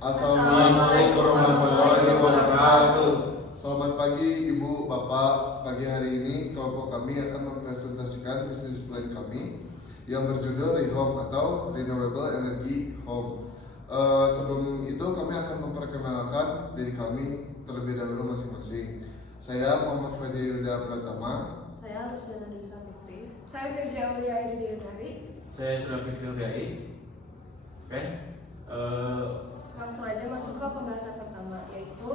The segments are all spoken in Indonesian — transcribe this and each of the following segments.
Assalamualaikum warahmatullahi wabarakatuh. Selamat pagi Ibu, Bapak. Pagi hari ini kelompok kami akan mempresentasikan bisnis plan kami yang berjudul Rehome atau Renewable Energy Home. Sebelum itu kami akan memperkenalkan diri kami terlebih dahulu masing-masing. Saya Muhammad Fadil Yuda Pratama. Saya Luciana Dewi Sapitri. Saya Firja Aulia Edi Diazari. Saya Surya Fikri Uryai. Oke, Langsung aja masuk ke pembahasan pertama, yaitu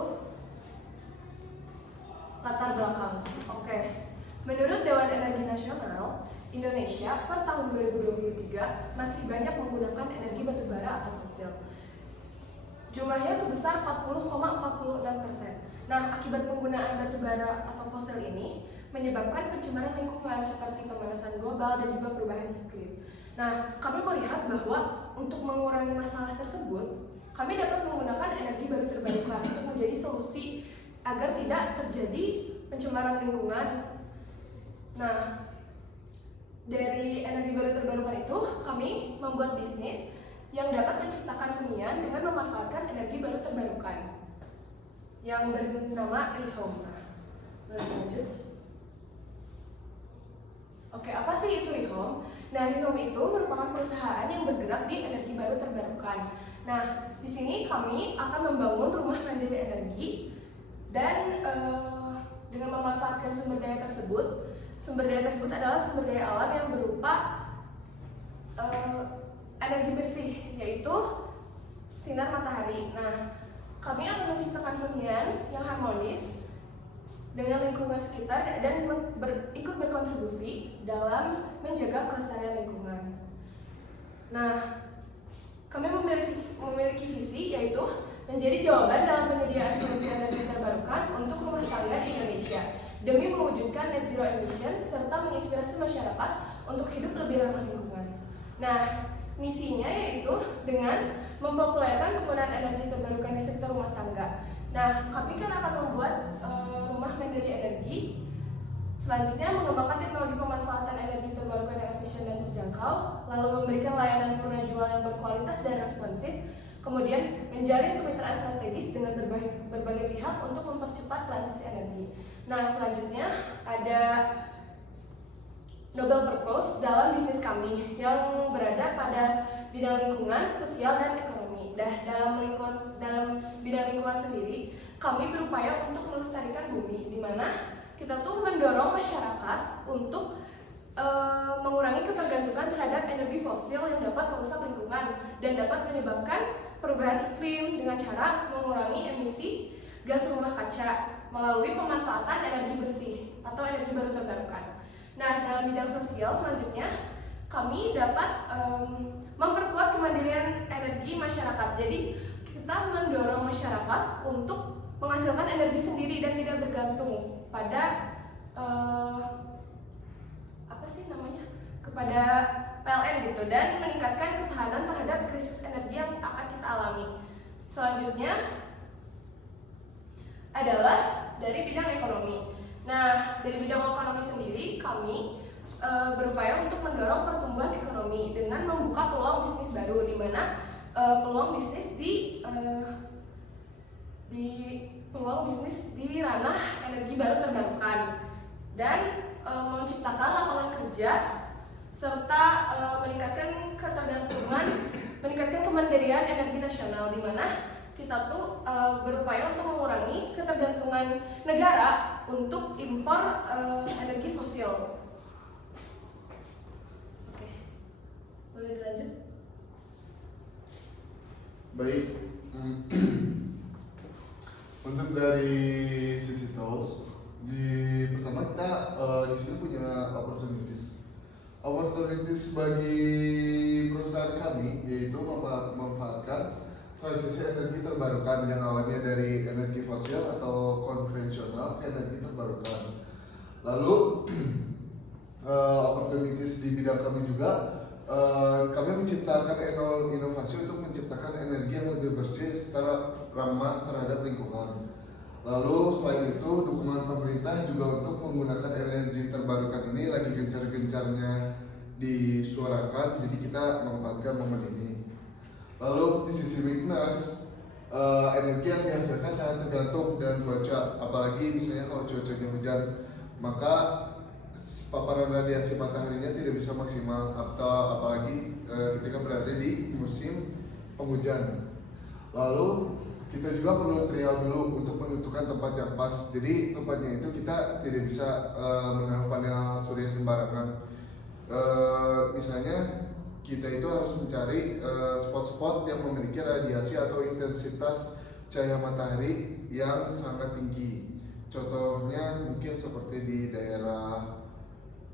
latar belakang. Oke. Menurut Dewan Energi Nasional, Indonesia per tahun 2023 masih banyak menggunakan energi batubara atau fosil. Jumlahnya sebesar 40,46%. Nah, akibat penggunaan batubara atau fosil ini menyebabkan pencemaran lingkungan seperti pemanasan global dan juga perubahan iklim. Nah, kami melihat bahwa untuk mengurangi masalah tersebut, kami dapat menggunakan energi baru terbarukan untuk menjadi solusi agar tidak terjadi pencemaran lingkungan. Nah, dari energi baru terbarukan itu, kami membuat bisnis yang dapat menciptakan hunian dengan memanfaatkan energi baru terbarukan yang bernama Rehome. Nah, lanjut. Oke, apa sih itu Rehome? Nah, Rehome itu merupakan perusahaan yang bergerak di energi baru terbarukan. Nah, di sini kami akan membangun rumah mandiri energi dan dengan memanfaatkan sumber daya tersebut. Sumber daya tersebut adalah sumber daya alam yang berupa energi bersih, yaitu sinar matahari. Nah, kami akan menciptakan hunian yang harmonis dengan lingkungan sekitar dan ikut berkontribusi dalam menjaga kelestarian lingkungan. Nah, kami memiliki visi, yaitu menjadi jawaban dalam penyediaan solusi energi terbarukan untuk rumah tangga di Indonesia demi mewujudkan net zero emission serta menginspirasi masyarakat untuk hidup lebih ramah lingkungan. Nah, misinya yaitu dengan mempopulerkan penggunaan energi terbarukan di sektor rumah tangga. Nah, kami kan akan membuat rumah mandiri energi. Selanjutnya, mengembangkan teknologi pemanfaatan energi terbarukan yang efisien dan terjangkau, lalu memberikan layanan purna jual yang berkualitas dan responsif, kemudian menjalin kemitraan strategis dengan berbagai pihak untuk mempercepat transisi energi. Nah, selanjutnya ada Noble Purpose dalam bisnis kami yang berada pada bidang lingkungan, sosial, dan ekonomi. Dalam bidang lingkungan sendiri, kami berupaya untuk melestarikan bumi, di mana kita tuh mendorong masyarakat untuk mengurangi ketergantungan terhadap energi fosil yang dapat merusak lingkungan dan dapat menyebabkan perubahan iklim dengan cara mengurangi emisi gas rumah kaca melalui pemanfaatan energi bersih atau energi baru terbarukan. Nah, dalam bidang sosial selanjutnya, kami dapat memperkuat kemandirian energi masyarakat. Jadi, kita mendorong masyarakat untuk menghasilkan energi sendiri dan tidak bergantung pada kepada PLN gitu, dan meningkatkan ketahanan terhadap krisis energi yang akan kita alami. Selanjutnya adalah dari bidang ekonomi. Nah, dari bidang ekonomi sendiri kami berupaya untuk mendorong pertumbuhan ekonomi dengan membuka peluang bisnis baru, di mana peluang bisnis di ranah energi baru terbarukan dan menciptakan lapangan kerja serta meningkatkan kemandirian energi nasional, di mana kita tuh berupaya untuk mengurangi ketergantungan negara untuk impor energi fosil. Oke, boleh dilanjut? Baik, untuk dari sisi tools, pertama kita di sini punya opportunities bagi perusahaan kami, yaitu memanfaatkan transisi energi terbarukan yang awalnya dari energi fosil atau konvensional ke energi terbarukan. Lalu opportunities di bidang kami juga, kami menciptakan inovasi untuk menciptakan energi yang lebih bersih secara ramah terhadap lingkungan. Lalu selain itu, dukungan pemerintah juga untuk menggunakan energi terbarukan ini lagi gencar-gencarnya disuarakan, jadi kita memanfaatkan momen ini. Lalu di sisi weakness, energi yang dihasilkan sangat tergantung dengan cuaca, apalagi misalnya kalau cuacanya hujan, maka paparan radiasi mataharinya tidak bisa maksimal, atau apalagi ketika berada di musim penghujan. Lalu kita juga perlu trial dulu untuk menentukan tempat yang pas. Jadi tempatnya itu kita tidak bisa menaruh panel surya sembarangan. Misalnya kita itu harus mencari spot-spot yang memiliki radiasi atau intensitas cahaya matahari yang sangat tinggi. Contohnya mungkin seperti di daerah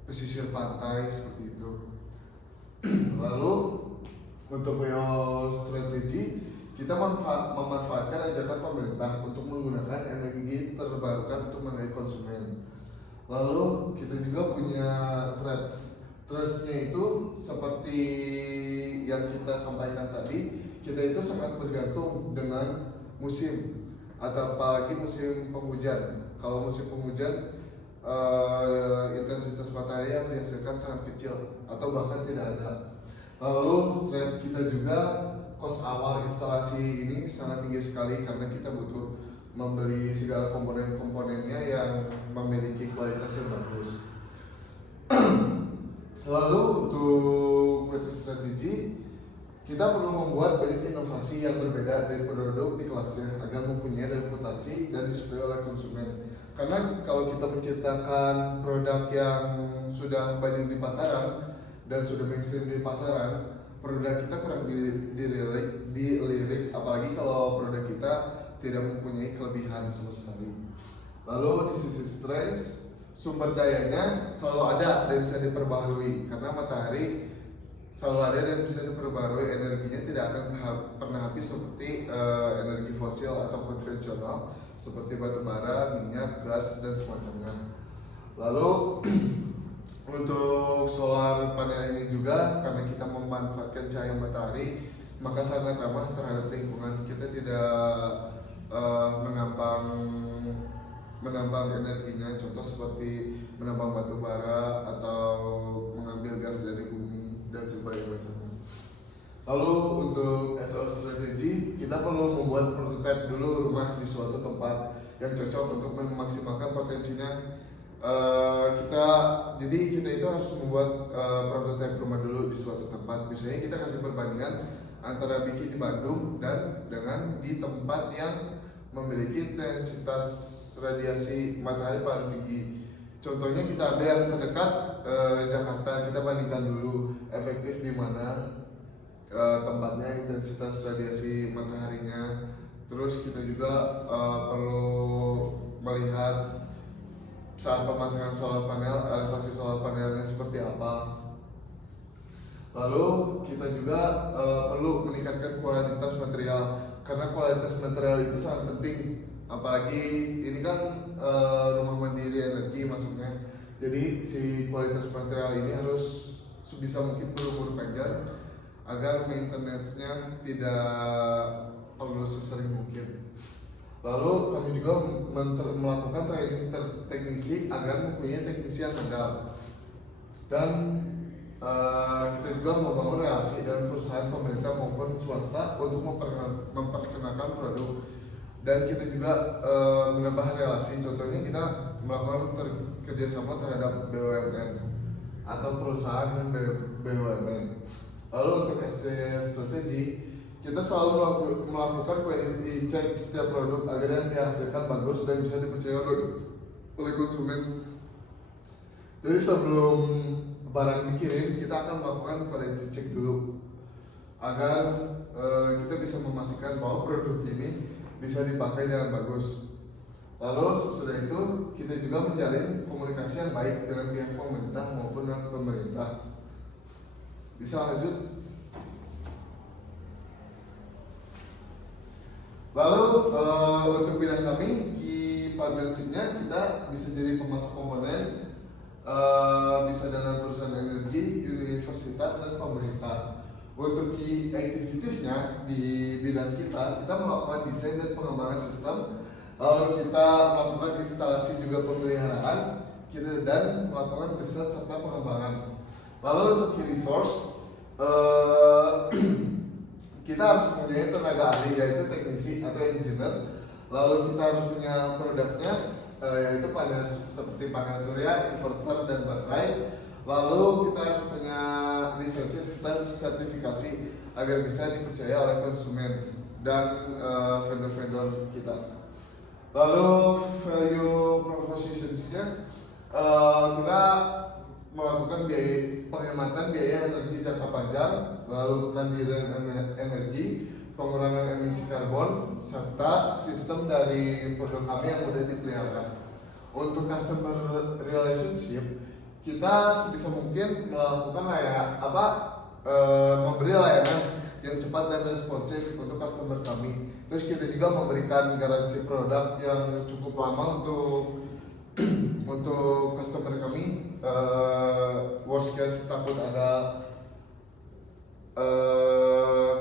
pesisir pantai seperti itu. Lalu untuk strategi, kita memanfaatkan ajakan pemerintah untuk menggunakan energi terbarukan untuk menarik konsumen. Lalu kita juga punya trustnya itu seperti yang kita sampaikan tadi, kita itu sangat bergantung dengan musim, atau apalagi musim penghujan. Kalau musim penghujan, intensitas matahari yang dihasilkan sangat kecil atau bahkan tidak ada. Lalu trend kita juga, cost awal instalasi ini sangat tinggi sekali karena kita butuh membeli segala komponen-komponennya yang memiliki kualitas yang bagus. Lalu untuk strategi, kita perlu membuat banyak inovasi yang berbeda dari produk di kelasnya agar mempunyai reputasi dan disukai oleh konsumen. Karena kalau kita menciptakan produk yang sudah banyak di pasaran dan sudah mainstream di pasaran, produk kita kurang dilirik, apalagi kalau produk kita tidak mempunyai kelebihan sama sekali. Lalu di sisi strength, sumber dayanya selalu ada dan bisa diperbaharui, karena matahari selalu ada dan bisa diperbaharui. Energinya tidak akan pernah habis seperti energi fosil atau konvensional seperti batu bara, minyak, gas, dan semacamnya. Lalu untuk solar panel ini juga, karena kita memanfaatkan cahaya matahari, maka sangat ramah terhadap lingkungan. Kita tidak menambang energinya, contoh seperti menambang batu bara atau mengambil gas dari bumi dan sebagainya. Lalu untuk SO strategi, kita perlu membuat prototipe dulu rumah di suatu tempat yang cocok untuk memaksimalkan potensinya. Jadi kita itu harus membuat prototipe rumah dulu di suatu tempat. Misalnya kita kasih perbandingan antara bikin di Bandung dan dengan di tempat yang memiliki intensitas radiasi matahari paling tinggi. Contohnya kita ambil yang terdekat, Jakarta, kita bandingkan dulu efektif di mana tempatnya, intensitas radiasi mataharinya. Terus kita juga perlu melihat saat pemasangan solar panel, elevasi solar panelnya seperti apa. Lalu kita juga perlu meningkatkan kualitas material, karena kualitas material itu sangat penting. Apalagi ini kan rumah mandiri energi maksudnya. Jadi si kualitas material ini harus sebisa mungkin berumur panjang agar maintenance-nya tidak perlu sesering mungkin. Lalu kami juga melakukan training teknisi agar mempunyai teknisi yang handal. Dan kita juga membangun relasi dengan perusahaan pemerintah maupun swasta untuk memperkenalkan produk. Dan kita juga menambah relasi, contohnya kita melakukan kerjasama terhadap BUMN atau perusahaan dan BUMN. Lalu untuk strategi, kita selalu melakukan quality check setiap produk agar yang dihasilkan bagus dan bisa dipercaya oleh konsumen. Jadi sebelum barang dikirim, kita akan melakukan quality check dulu agar kita bisa memastikan bahwa produk ini bisa dipakai dengan bagus. Lalu sesudah itu kita juga menjalin komunikasi yang baik dengan pihak pemerintah maupun non pemerintah. Bisa lanjut. Lalu untuk bidang kami di partnership-nya kita bisa jadi pemasok komponen, bisa dengan perusahaan energi, universitas, dan pemerintah. Untuk key activities-nya di bidang kita melakukan desain dan pengembangan sistem, lalu kita melakukan instalasi juga pemeliharaan, dan melakukan riset serta pengembangan. Lalu untuk key resource kita harus punya tenaga ahli yaitu teknisi atau engineer. Lalu kita harus punya produknya yaitu panel seperti panel surya, inverter dan baterai. Lalu kita harus punya lisensi dan sertifikasi agar bisa dipercaya oleh konsumen dan vendor-vendor kita. Lalu value propositionsnya kita melakukan penghematan biaya energi jangka panjang, lalu kemandirian energi, pengurangan emisi karbon, serta sistem dari produk kami yang mudah dipelihara. Untuk customer relationship, kita sebisa mungkin melakukan memberi layanan yang cepat dan responsif untuk customer kami. Terus kita juga memberikan garansi produk yang cukup lama untuk customer kami. Worst case takut ada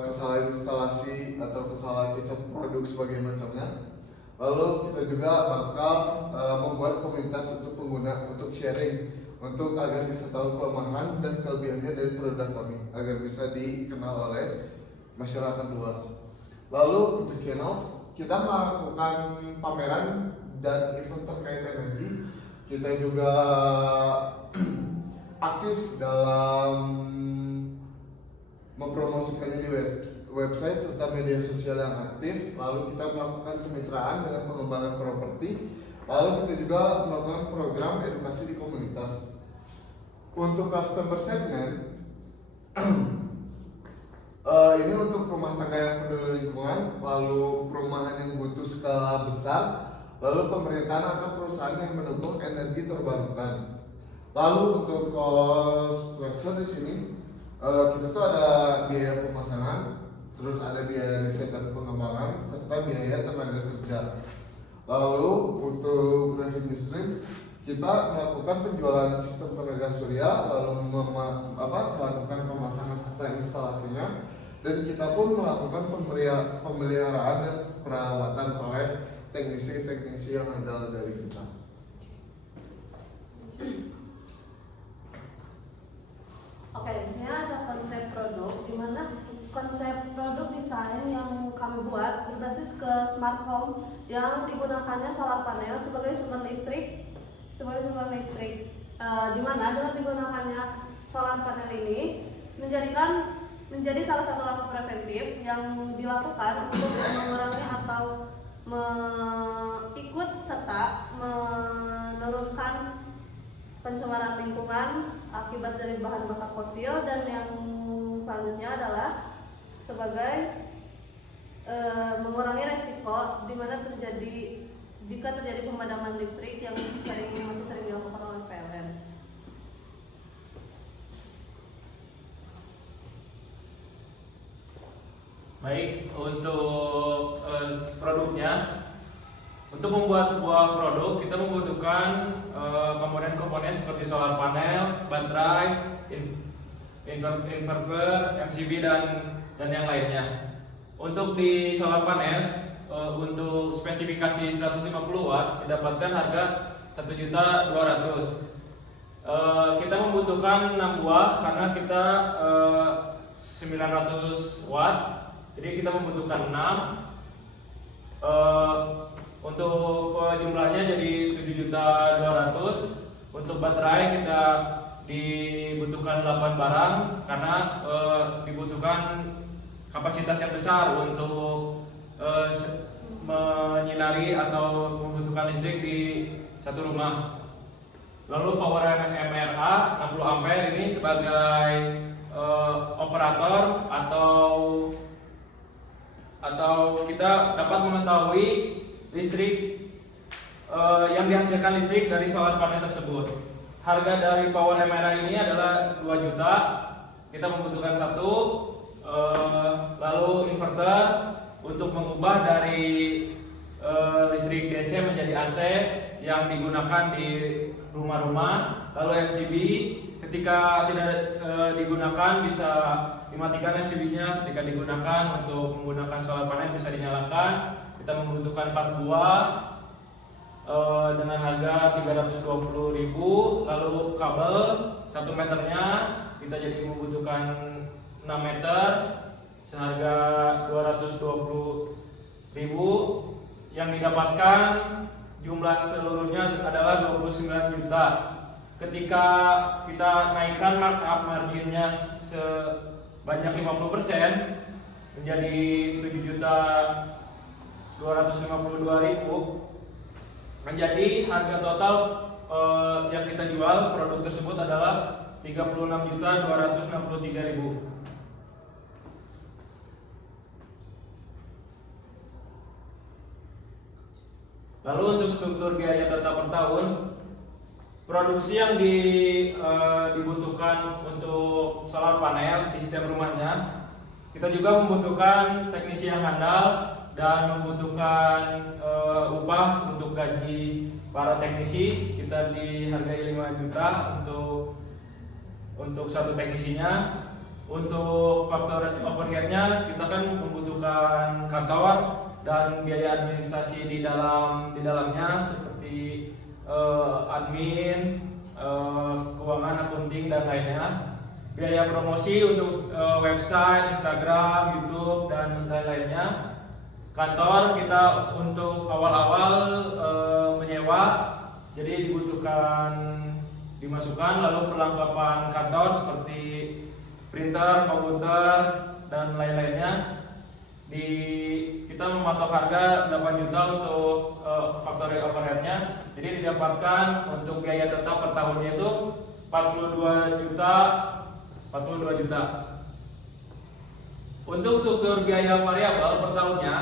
kesalahan instalasi atau kesalahan cacat produk sebagai macamnya. Lalu kita juga bakal membuat komunitas untuk pengguna untuk sharing, untuk agar bisa tahu kelemahan dan kelebihannya dari produk kami agar bisa dikenal oleh masyarakat luas. Lalu untuk channels, kita melakukan pameran dan event terkait energi. Kita juga aktif dalam mempromosikannya di website serta media sosial yang aktif. Lalu kita melakukan kemitraan dengan pengembangan properti. Lalu kita juga melakukan program edukasi di komunitas. Untuk customer segment, ini untuk rumah tangga yang peduli lingkungan, lalu perumahan yang butuh skala besar, lalu pemerintahan atau perusahaan yang mendukung energi terbarukan. Lalu untuk cost structure di sini kita tuh ada biaya pemasangan, terus ada biaya riset dan pengembangan, serta biaya tenaga kerja. Lalu untuk revenue stream, kita melakukan penjualan sistem tenaga surya, lalu melakukan pemasangan serta instalasinya, dan kita pun melakukan pemeliharaan dan perawatan oleh teknisi-teknisi yang handal dari kita. Oke, di sini ada konsep produk, di mana konsep produk desain yang kami buat berbasis ke smart home yang digunakannya solar panel sebagai sumber listrik. Di mana dengan digunakannya solar panel ini menjadi salah satu langkah preventif yang dilakukan untuk mengurangi atau ikut serta menurunkan pencemaran lingkungan akibat dari bahan bakar fosil. Dan yang selanjutnya adalah sebagai mengurangi resiko di mana jika terjadi pemadaman listrik yang masih sering dilakukan oleh PLN. Baik, untuk produknya, untuk membuat sebuah produk kita membutuhkan komponen-komponen seperti solar panel, baterai, inverter, MCB dan yang lainnya. Untuk di solar panel, untuk spesifikasi 150 watt didapatkan harga 1.200.000. Kita membutuhkan 6 buah karena kita 900 watt. Jadi kita membutuhkan 6. Untuk jumlahnya jadi 7.200.000. Untuk baterai kita dibutuhkan 8 barang karena dibutuhkan kapasitas yang besar untuk menyinari atau membutuhkan listrik di satu rumah. Lalu power MRA 60 ampere ini sebagai operator atau kita dapat mengetahui listrik yang dihasilkan listrik dari solar panel tersebut. Harga dari power MRA ini adalah 2 juta. Kita membutuhkan 1. Lalu inverter untuk mengubah dari listrik DC menjadi AC yang digunakan di rumah-rumah. Lalu MCB ketika tidak digunakan bisa dimatikan MCB-nya, ketika digunakan untuk menggunakan solar panel bisa dinyalakan. Kita membutuhkan 4 buah dengan harga 320.000. Lalu kabel 1 meternya kita jadi membutuhkan 6 meter seharga 220.000, yang didapatkan jumlah seluruhnya adalah 29 juta. Ketika kita naikkan markup marginnya sebanyak 50% menjadi 7.252.000, menjadi harga total yang kita jual produk tersebut adalah 36.263.000. Lalu untuk struktur biaya tetap per tahun, produksi yang dibutuhkan untuk solar panel di setiap rumahnya, kita juga membutuhkan teknisi yang handal dan membutuhkan upah untuk gaji para teknisi. Kita dihargai 5 juta untuk satu teknisinya. Untuk faktor overheadnya, kita kan membutuhkan kantor dan biaya administrasi di dalamnya seperti admin, keuangan, akunting dan lainnya. Biaya promosi untuk website, Instagram, YouTube dan lain-lainnya. Kantor kita untuk awal-awal menyewa, jadi dimasukkan, lalu perlengkapan kantor seperti printer, komputer dan lain-lainnya. Kita mematok harga 8 juta untuk factory overheadnya. Jadi didapatkan untuk biaya tetap per tahunnya itu 42 juta. Untuk struktur biaya variabel per tahunnya,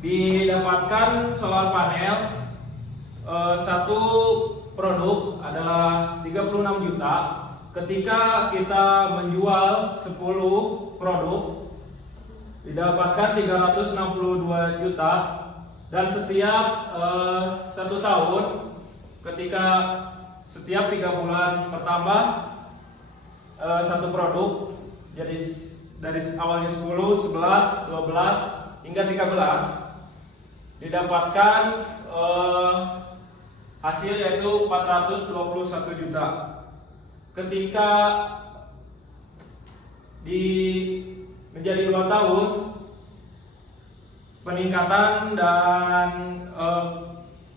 didapatkan solar panel satu produk adalah 36 juta. Ketika kita menjual 10 produk, didapatkan 362 juta, dan setiap 1 tahun, ketika setiap 3 bulan bertambah satu produk, jadi dari awalnya 10, 11, 12 hingga 13, didapatkan hasil yaitu 421 juta. Ketika menjadi 2 tahun, peningkatan dan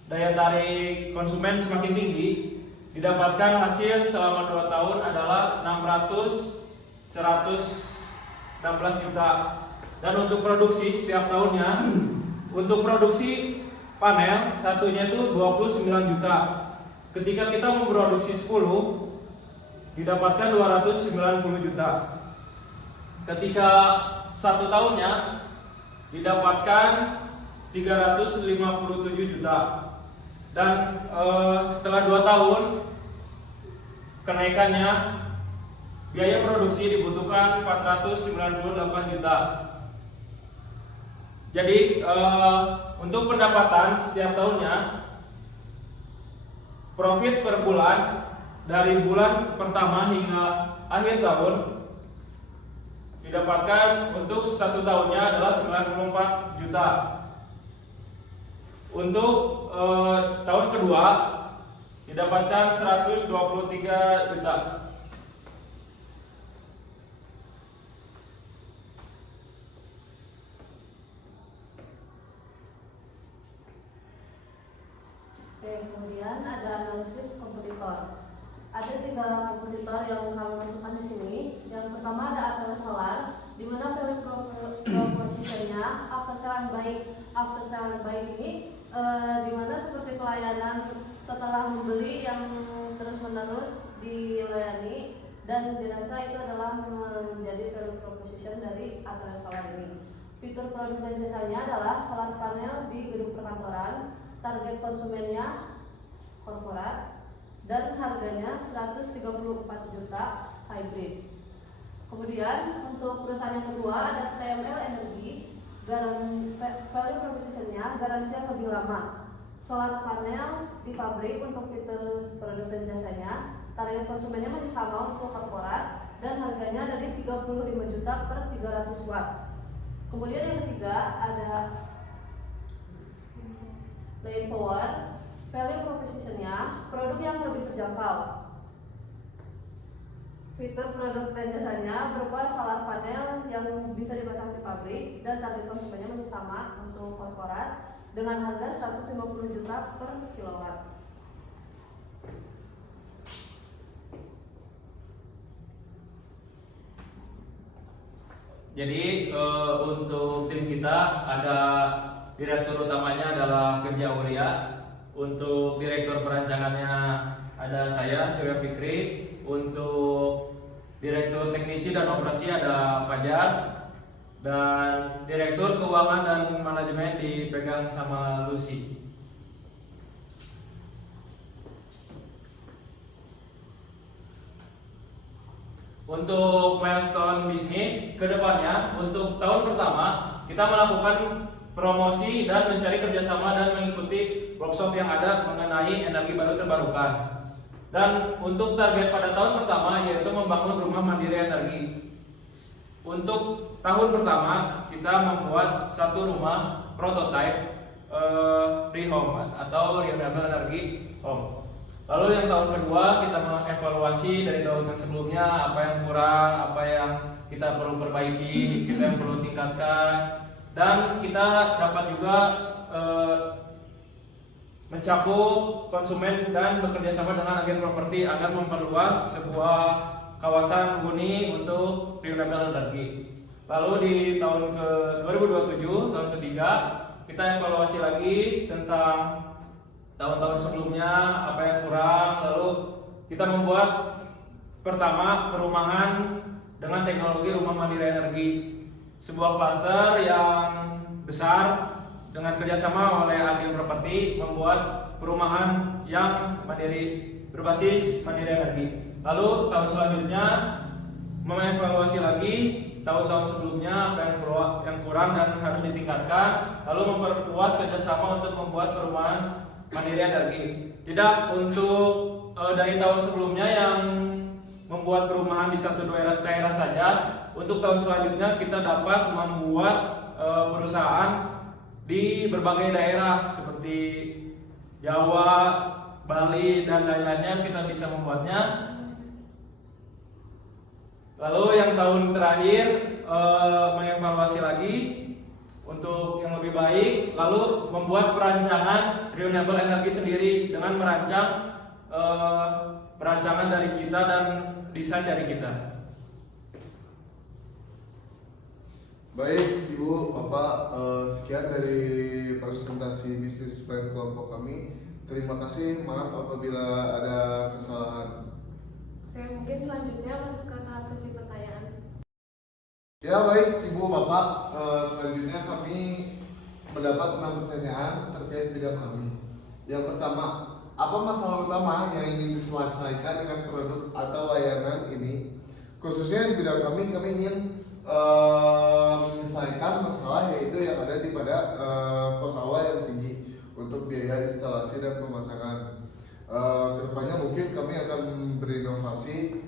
daya tarik konsumen semakin tinggi, didapatkan hasil selama 2 tahun adalah 116 juta. Dan untuk produksi setiap tahunnya, untuk produksi panel satunya itu 29 juta. Ketika kita memproduksi 10, didapatkan 290 juta. Ketika 1 tahunnya, didapatkan 357 juta. Dan setelah 2 tahun kenaikannya, biaya produksi dibutuhkan 498 juta. Jadi untuk pendapatan setiap tahunnya, profit per bulan dari bulan pertama hingga akhir tahun didapatkan untuk 1 tahunnya adalah 94 juta. Untuk tahun kedua didapatkan 123 juta. Oke, kemudian ada analisis kompetitor. Ada 3 kompetitor yang kami masukkan di sini. Yang pertama ada Atlas Solar, di mana value propositionnya after sale baik ini, di mana seperti pelayanan setelah membeli yang terus-menerus dilayani, dan dirasa itu adalah menjadi value proposition dari Atlas Solar ini. Fitur produk dan jasanya adalah solar panel di gedung perkantoran, target konsumennya korporat, dan harganya 134 juta hybrid. Kemudian untuk perusahaan yang kedua ada TML Energi, value propositionnya garansi yang lebih lama, solar panel di pabrik untuk fitur produk dan jasanya, target konsumennya masih sama untuk korporat, dan harganya dari 35 juta per 300 watt. Kemudian yang ketiga ada Lane Power, value propositionnya produk yang lebih terjangkau. Fitur produk dan jasanya berupa solar panel yang bisa dipasang di pabrik dan target konsumennya masih sama untuk korporat dengan harga 150 juta per kilowatt. Jadi untuk tim kita ada direktur utamanya adalah Firja Aulia, untuk direktur perancangannya ada saya Surya Fikri, untuk direktur teknisi dan operasi ada Fajar, dan direktur keuangan dan manajemen dipegang sama Lucy. Untuk milestone bisnis ke depannya, untuk tahun pertama kita melakukan promosi dan mencari kerjasama dan mengikuti workshop yang ada mengenai energi baru terbarukan. Dan untuk target pada tahun pertama yaitu membangun rumah mandiri energi. Untuk tahun pertama kita membuat satu rumah prototype re-home atau renewable energy home. Lalu yang tahun kedua kita mengevaluasi dari tahun yang sebelumnya, apa yang kurang, apa yang kita perlu perbaiki, kita yang perlu tingkatkan, dan kita dapat juga mencakup konsumen dan bekerja sama dengan agen properti agar memperluas sebuah kawasan huni untuk renewable energy. Lalu di tahun ke 2027, tahun ketiga, kita evaluasi lagi tentang tahun-tahun sebelumnya, apa yang kurang, lalu kita membuat pertama perumahan dengan teknologi rumah mandiri energi, sebuah klaster yang besar dengan kerjasama oleh agen properti membuat perumahan yang mandiri berbasis mandiri energi. Lalu tahun selanjutnya mengevaluasi lagi tahun-tahun sebelumnya apa yang kurang dan harus ditingkatkan, lalu memperluas kerjasama untuk membuat perumahan mandiri energi. Tidak untuk dari tahun sebelumnya yang membuat perumahan di satu daerah saja. Untuk tahun selanjutnya kita dapat membuat perusahaan di berbagai daerah seperti Jawa, Bali dan lain-lainnya kita bisa membuatnya. Lalu yang tahun terakhir mengevaluasi lagi untuk yang lebih baik, lalu membuat perancangan renewable energy sendiri dengan merancang perancangan dari kita dan desain dari kita. Baik Ibu, Bapak, sekian dari presentasi bisnis plan kelompok kami. Terima kasih, maaf apabila ada kesalahan. Oke, mungkin selanjutnya masuk ke tahap sesi pertanyaan. Ya baik Ibu Bapak, selanjutnya kami mendapat 6 pertanyaan terkait bidang kami. Yang pertama, apa masalah utama yang ingin diselesaikan dengan produk atau layanan ini? Khususnya di bidang kami ingin menyelesaikan masalah yaitu yang ada di pada kos awal yang tinggi untuk biaya instalasi dan pemasangan. Kedepannya mungkin kami akan berinovasi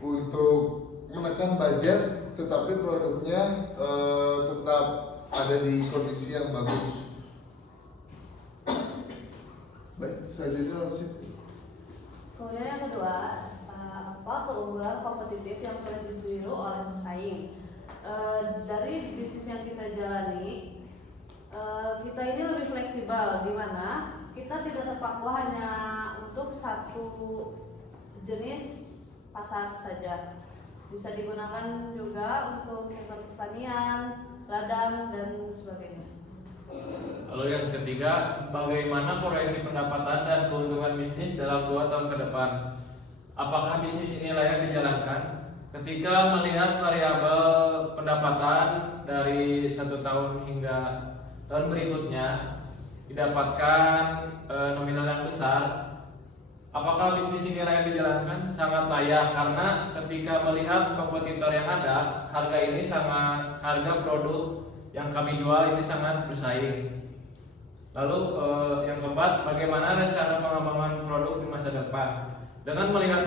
untuk menekan budget tetapi produknya tetap ada di kondisi yang bagus. Baik, selanjutnya sih. Kemudian yang kedua, apa keunggulan kompetitif yang sulit ditiru oleh pesaing? Dari bisnis yang kita jalani, kita ini lebih fleksibel, di mana kita tidak terpaku hanya untuk satu jenis pasar saja. Bisa digunakan juga untuk sektor pertanian, ladang, dan sebagainya. Lalu yang ketiga, bagaimana proyeksi pendapatan dan keuntungan bisnis dalam 2 tahun ke depan? Apakah bisnis ini layak dijalankan? Ketika melihat variabel pendapatan dari 1 tahun hingga tahun berikutnya didapatkan nominal yang besar, apakah bisnis ini layak dijalankan? Sangat layak, karena ketika melihat kompetitor yang ada, harga produk yang kami jual ini sangat bersaing. Lalu yang keempat, bagaimana rencana pengembangan produk di masa depan? Dengan melihat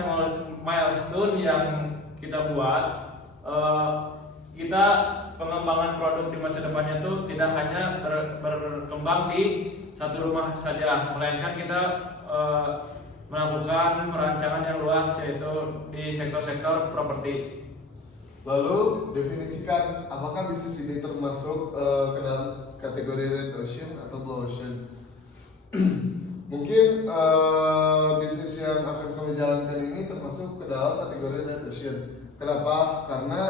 milestone yang kita buat, kita pengembangan produk di masa depannya itu tidak hanya berkembang di satu rumah saja, melainkan kita melakukan perancangan yang luas yaitu di sektor-sektor properti. Lalu definisikan apakah bisnis ini termasuk ke dalam kategori red ocean atau blue ocean. Mungkin bisnis yang akan kami jalankan ini termasuk ke dalam kategori red ocean. Kenapa? Karena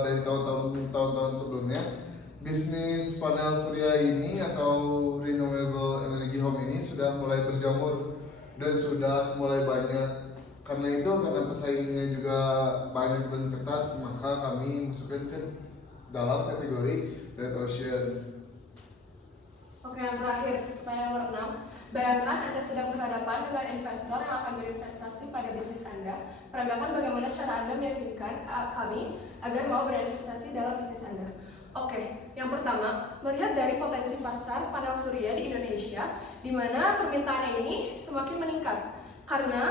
dari tahun-tahun sebelumnya bisnis panel surya ini atau renewable energy home ini sudah mulai berjamur dan sudah mulai banyak. Karena itu, karena pesaingnya juga banyak dan ketat, maka kami masukkan ke dalam kategori red ocean. Oke, yang terakhir, pertanyaan nomor 6. Bayangkan Anda sedang berhadapan dengan investor yang akan berinvestasi pada bisnis Anda. Peragakan bagaimana cara Anda meyakinkan kami agar mau berinvestasi dalam bisnis Anda. Oke, yang pertama, melihat dari potensi pasar panel surya di Indonesia, di mana permintaannya ini semakin meningkat. Karena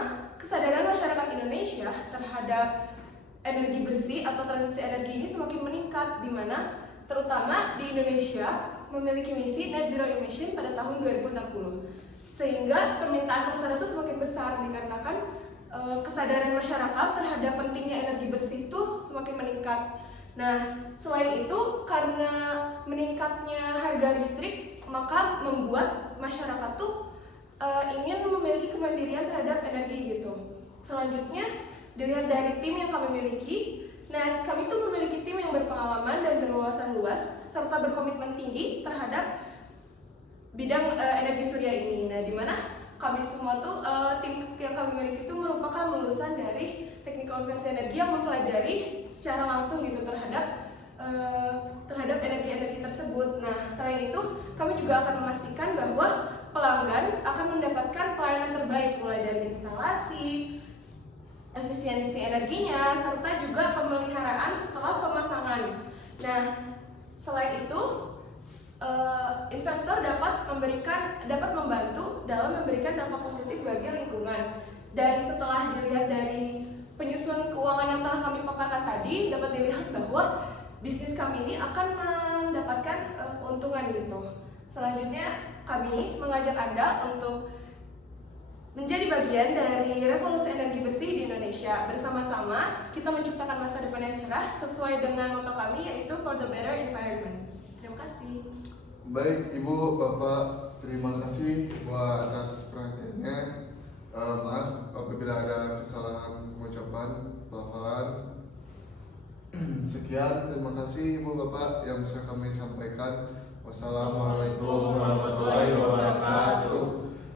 kesadaran masyarakat Indonesia terhadap energi bersih atau transisi energi ini semakin meningkat, di mana terutama di Indonesia memiliki misi net zero emission pada tahun 2060. Sehingga permintaan pasar itu semakin besar dikarenakan kesadaran masyarakat terhadap pentingnya energi bersih itu semakin meningkat. Nah, selain itu karena meningkatnya harga listrik, maka membuat masyarakat tuh ingin memiliki kemandirian terhadap energi gitu. Selanjutnya, dilihat dari tim yang kami miliki. Nah, kami tuh memiliki tim yang berpengalaman dan berwawasan luas serta berkomitmen tinggi terhadap bidang energi surya ini. Nah, di mana kami semua tuh tim yang kami miliki itu merupakan lulusan dari teknik konversi energi yang mempelajari secara langsung gitu terhadap energi-energi tersebut. Nah, selain itu kami juga akan memastikan bahwa pelanggan akan mendapatkan pelayanan terbaik mulai dari instalasi, efisiensi energinya, serta juga pemeliharaan setelah pemasangan. Nah, selain itu investor dapat membantu dalam memberikan dampak positif bagi lingkungan. Dan setelah dilihat dari penyusun keuangan yang telah kami paparkan tadi, dapat dilihat bahwa bisnis kami ini akan mendapatkan keuntungan gitu. Selanjutnya, kami mengajak Anda untuk menjadi bagian dari revolusi energi bersih di Indonesia. Bersama-sama, kita menciptakan masa depan yang cerah sesuai dengan motto kami, yaitu For the Better Environment. Terima kasih. Baik, Ibu, Bapak, terima kasih buat atas perhatiannya. Maaf apabila ada kesalahan pengucapan, pelafalan. Sekian, terima kasih Ibu, Bapak yang bisa kami sampaikan. Wassalamualaikum warahmatullahi wabarakatuh.